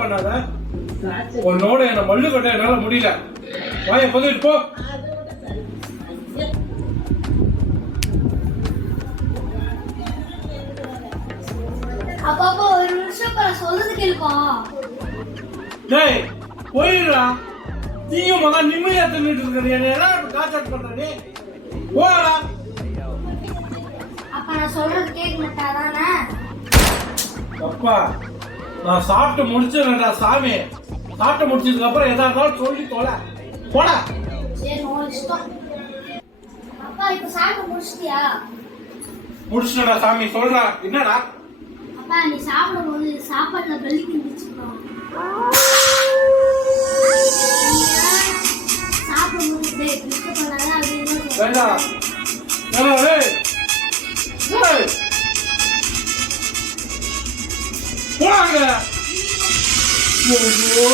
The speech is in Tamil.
பண்ணாத உன்னோட என்ன மல்லு கட்ட என்னால முடியல. வாய பதிட்டு போ. அப்பா ஒரு நிமிஷம் சொல்றது கேளுப்பா. டேய் போயிடுறா. நீயும் மகன் நிம்மதியா தின்னுட்டு இருக்க. என்ன எல்லாம் கான்சென்ட் பண்ற நீ போடா. அப்பா நான் சொல்றது கேட்க மாட்டாதானே? அப்பா நான் சாப்பிட்டு முடிச்சேன்டா சாமி. சாப்பிட்டு முடிச்சதுக்கு அப்புறம் எதா இருந்தாலும் சொல்லி தொலை. போடா. சரி உன் இஷ்டம். அப்பா இப்ப சாப்பிட்டு முடிச்சிட்டியா? முடிச்சிட்டா சாமி. சொல்றா என்னடா? அப்பா நீ சாப்பிடும்போது சாப்பாடுல பள்ளி கிழிச்சுக்கணும். சாப்பிடும்போது டிஸ்டர்ப் பண்ணாத அப்படின்னு வேண்டாம். ஏய் ஏய் போங்க. ஓ